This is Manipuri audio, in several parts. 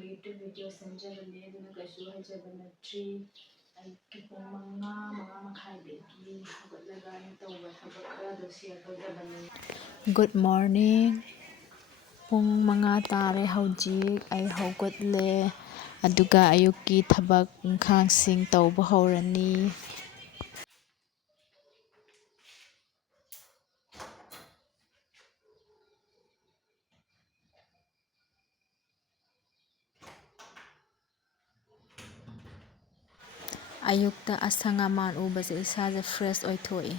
YouTube video senjabane aduna kasu hajabana tree ayuk pung manga makhaidagi hagalaga tawba thabak khara share tawjabane. Good morning. Pung manga tare haujik ay haugatle aduga ayukki thabak khangsing tawba hawrani. Ayukta asang aman ubase isaje fresh oithoi.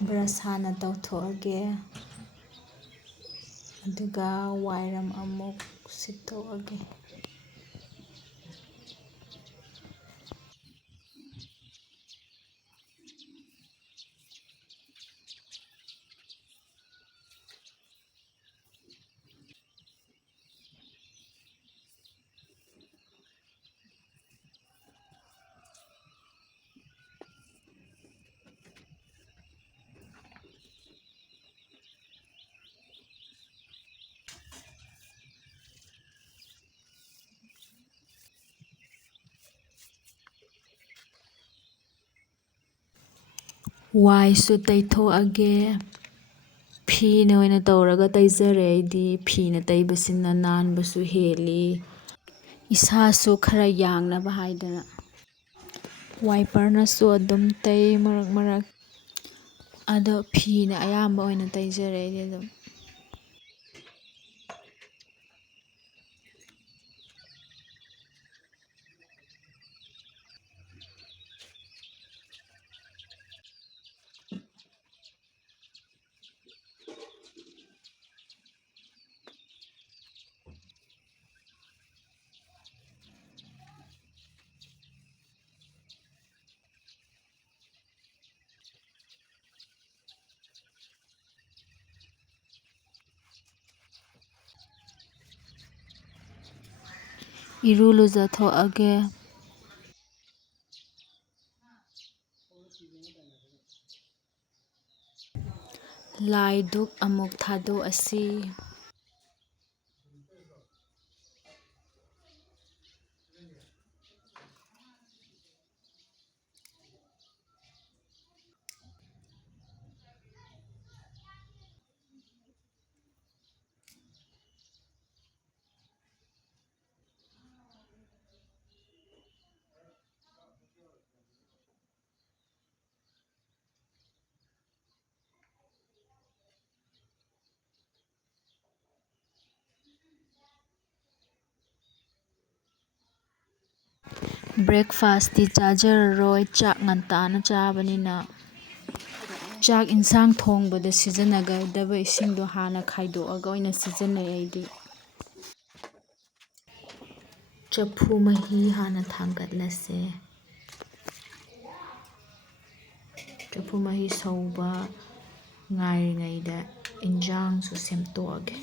Brush hana tawthoage aduga wairam amuk sitoage. Waisu taithoage. Phina oina tawraga taijare aidi phina taibasina nanbasu heli. Isasu khara yangnaba haidana. Wipernasu adum tai marak ado phina ayamba oina taijare aidi adum. Iru lujathoage. Lai duk amuk thado asi. Breakfast ti chajararoi chak ngantana chabanina. Chak insang thongbada sizanagadaba isingdo hana khaidoaga oina sijanai aidi. Chapu mahi hana thangatlase. Chapu mahi sauba ngairingaida injangsu semtoage.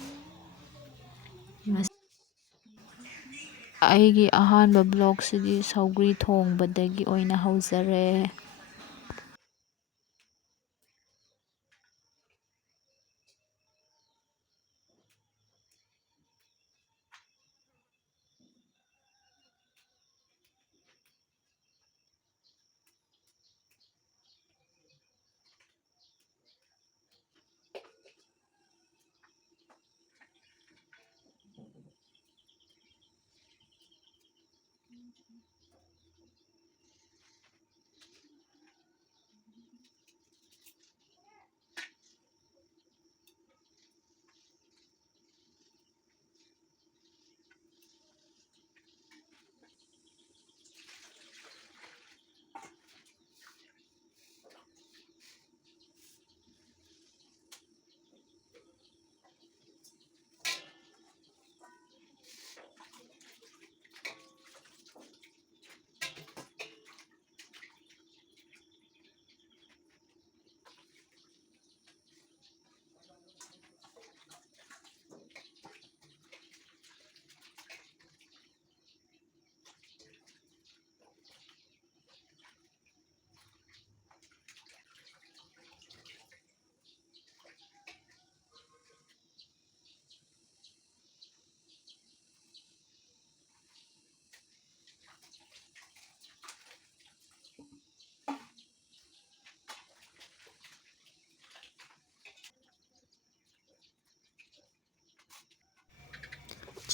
Aigi ahanba vlog sidi saugri thongbadagi oina haujare.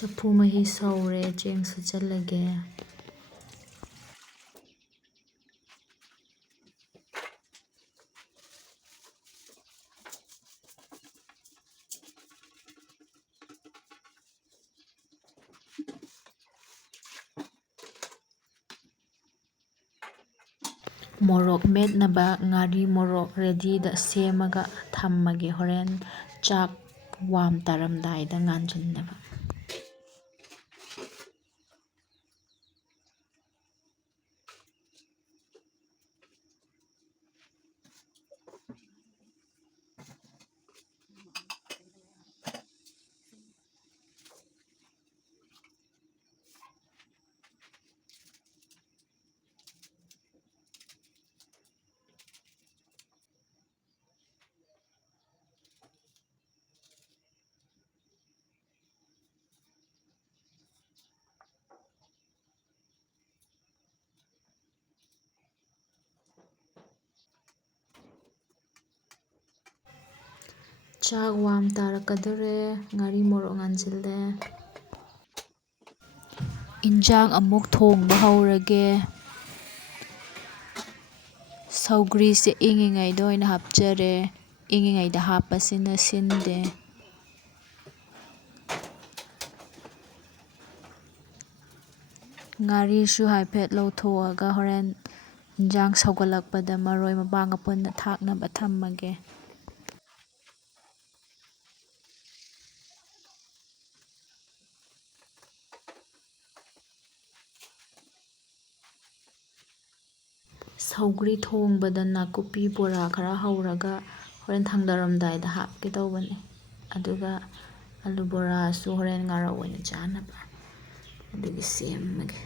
ꯆꯐꯨ ꯃꯍꯤ ꯁꯧꯔꯦ, ꯆꯦꯡ ꯁꯨꯠꯆꯜꯂꯒꯦ꯫ ꯃꯣꯔꯣꯛ ꯃꯦꯠꯅꯕ ꯉꯥꯔꯤ ꯃꯣꯔꯣꯛ ꯔꯦꯗꯤꯗ ꯁꯦꯝꯃꯒ ꯊꯝꯃꯒꯦ, ꯍꯣꯔꯦꯟ ꯆꯥꯛ ꯋꯥꯝ ꯇꯥꯔꯝꯗꯥꯏꯗ ꯉꯥꯟꯁꯤꯟꯅꯕ꯫ ꯆꯥꯛ ꯋꯥꯝ ꯇꯥꯔꯛꯀꯗꯣꯔꯦ, ꯉꯥꯔꯤ ꯃꯣꯔꯣꯛ ꯉꯥꯟꯁꯤꯜꯂꯦ꯫ ꯏꯟꯖꯥꯡ ꯑꯃꯨꯛ ꯊꯣꯡꯕ ꯍꯧꯔꯒꯦ꯫ ꯁꯧꯒ꯭ꯔꯤꯁꯦ ꯏꯪꯉꯤꯉꯩꯗ ꯑꯣꯏꯅ ꯍꯥꯞꯆꯔꯦ, ꯏꯪꯉꯤꯉꯩꯗ ꯍꯥꯞꯄꯁꯤꯅ ꯁꯤꯟꯗꯦ꯫ ꯉꯥꯔꯤꯁꯨ ꯍꯥꯏꯐꯦꯠ ꯂꯧꯊꯣꯛꯑꯒ ꯍꯣꯔꯦꯟ ꯏꯟꯖꯥꯡ ꯁꯧꯒꯠꯂꯛꯄꯗ ꯃꯔꯣꯏ ꯃꯄꯥꯡꯒ ꯄꯨꯟꯅ ꯊꯥꯛꯅꯕ ꯊꯝꯃꯒꯦ꯫ ꯁꯧꯒ꯭ꯔꯤ ꯊꯣꯡꯕꯗ ꯅꯥꯀꯨꯞꯄꯤ ꯕꯣꯔꯥ ꯈꯔ ꯍꯧꯔꯒ ꯍꯣꯔꯦꯟ ꯊꯥꯡꯗꯔꯝꯗꯥꯏꯗ ꯍꯥꯞꯀꯦ ꯇꯧꯕꯅꯦ꯫ ꯑꯗꯨꯒ ꯑꯂꯨ ꯕꯣꯔꯥꯁꯨ ꯍꯣꯔꯦꯟ ꯉꯥꯔꯧ ꯑꯣꯏꯅ ꯆꯥꯅꯕ, ꯑꯗꯨꯒꯤ ꯁꯦꯝꯃꯒꯦ꯫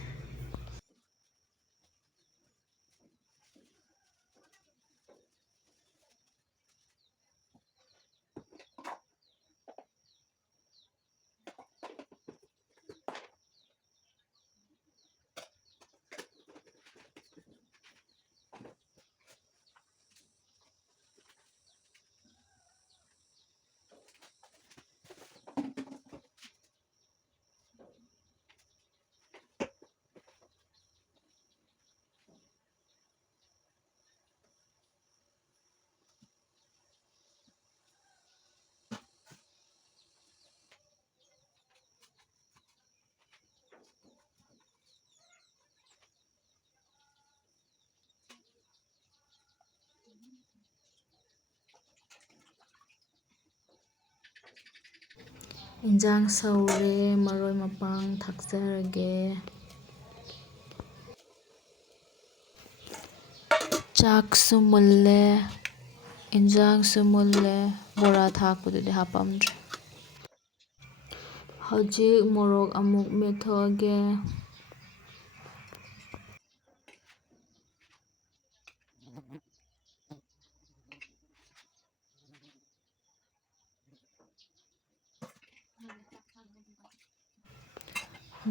ꯏꯟꯖꯥꯡ ꯁꯧꯔꯦ, ꯃꯔꯣꯏ ꯃꯄꯥꯡ ꯊꯥꯛꯆꯔꯒꯦ꯫ ꯆꯥꯛꯁꯨ ꯃꯨꯜꯂꯦ, ꯏꯟꯖꯥꯡꯁꯨ ꯃꯨꯜꯂꯦ, ꯕꯣꯔꯥ ꯊꯥꯛꯄꯗꯨꯗꯤ ꯍꯥꯞꯄꯝꯗ꯭ꯔꯦ꯫ ꯍꯧꯖꯤꯛ ꯃꯣꯔꯣꯛ ꯑꯃꯨꯛ ꯃꯦꯠꯊꯣꯛꯑꯒꯦ꯫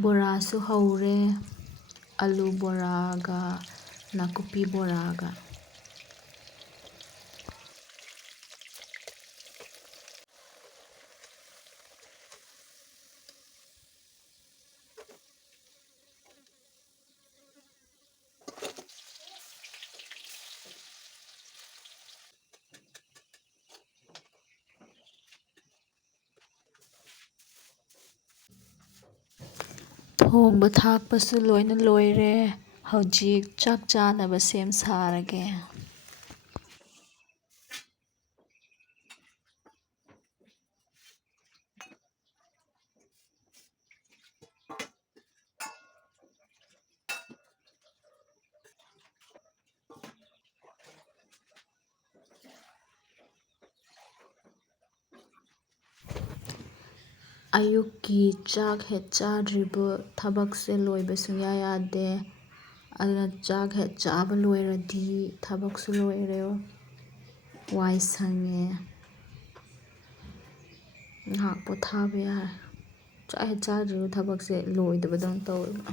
ꯕꯣꯔꯥꯁꯨ ꯍꯧꯔꯦ, ꯑꯂꯨ ꯕꯣꯔꯥꯒ ꯅꯥꯀꯨꯞꯄꯤ ꯕꯣꯔꯥꯒ꯫ ꯊꯣꯡꯕ ꯊꯥꯛꯄꯁꯨ ꯂꯣꯏꯅ ꯂꯣꯏꯔꯦ, ꯍꯧꯖꯤꯛ ꯆꯥꯛ ꯆꯥꯅꯕ ꯁꯦꯝ ꯁꯥꯔꯒꯦ꯫ ꯑꯌꯨꯛꯀꯤ ꯆꯥꯛ ꯍꯦꯛ ꯆꯥꯗ꯭ꯔꯤꯕ ꯊꯕꯛꯁꯦ ꯂꯣꯏꯕ ꯁꯨꯡꯌꯥ ꯌꯥꯗꯦ꯫ ꯑꯗꯨꯅ ꯆꯥꯛ ꯍꯦꯛ ꯆꯥꯕ ꯂꯣꯏꯔꯗꯤ ꯊꯕꯛꯁꯨ ꯂꯣꯏꯔꯦ, ꯋꯥꯏ ꯁꯪꯉꯦ, ꯉꯥꯏꯍꯥꯛ ꯄꯣꯊꯥꯕ ꯌꯥꯔꯦ꯫ ꯆꯥꯛ ꯍꯦꯛ ꯆꯥꯗ꯭ꯔꯤꯕ ꯊꯕꯛꯁꯦ ꯂꯣꯏꯗꯕꯗꯧꯅ ꯇꯧꯋꯦꯕ꯫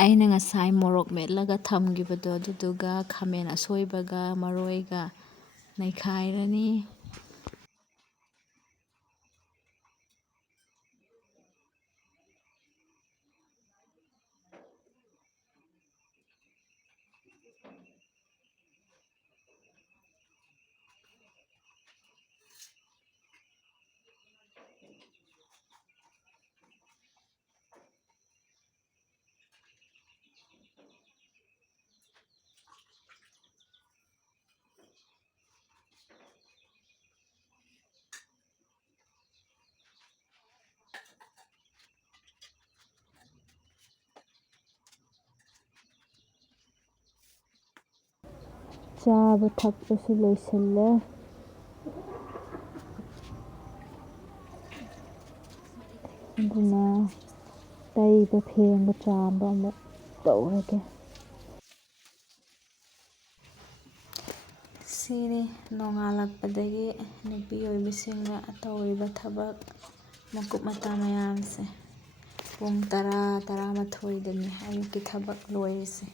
ꯑꯩꯅ ꯉꯁꯥꯏ ꯃꯣꯔꯣꯛ ꯃꯦꯠꯂꯒ ꯊꯝꯈꯤꯕꯗꯣ ꯑꯗꯨꯗꯨꯒ ꯈꯥꯃꯦꯟ ꯑꯁꯣꯏꯕꯒ ꯃꯔꯣꯏꯒ ꯅꯩꯈꯥꯏꯔꯅꯤ꯫ ꯆꯥꯕ ꯊꯛꯄꯁꯨ ꯂꯣꯏꯁꯤꯜꯂꯦ꯫ ꯑꯗꯨꯅ ꯇꯩꯕ ꯐꯦꯡꯕ ꯆꯥꯝꯕ ꯑꯃꯨꯛ ꯇꯧꯔꯒꯦ꯫ ꯁꯤꯅꯤ ꯅꯣꯡꯉꯥꯜꯂꯛꯄꯗꯒꯤ ꯅꯨꯄꯤ ꯑꯣꯏꯕꯤꯁꯤꯡꯅ ꯇꯧꯔꯤꯕ ꯊꯕꯛ ꯃꯀꯨꯞ ꯃꯇꯥ ꯃꯌꯥꯝꯁꯦ꯫ ꯄꯨꯡ 10-11ꯗꯅꯤ ꯑꯌꯨꯛꯀꯤ ꯊꯕꯛ ꯂꯣꯏꯔꯤꯁꯦ꯫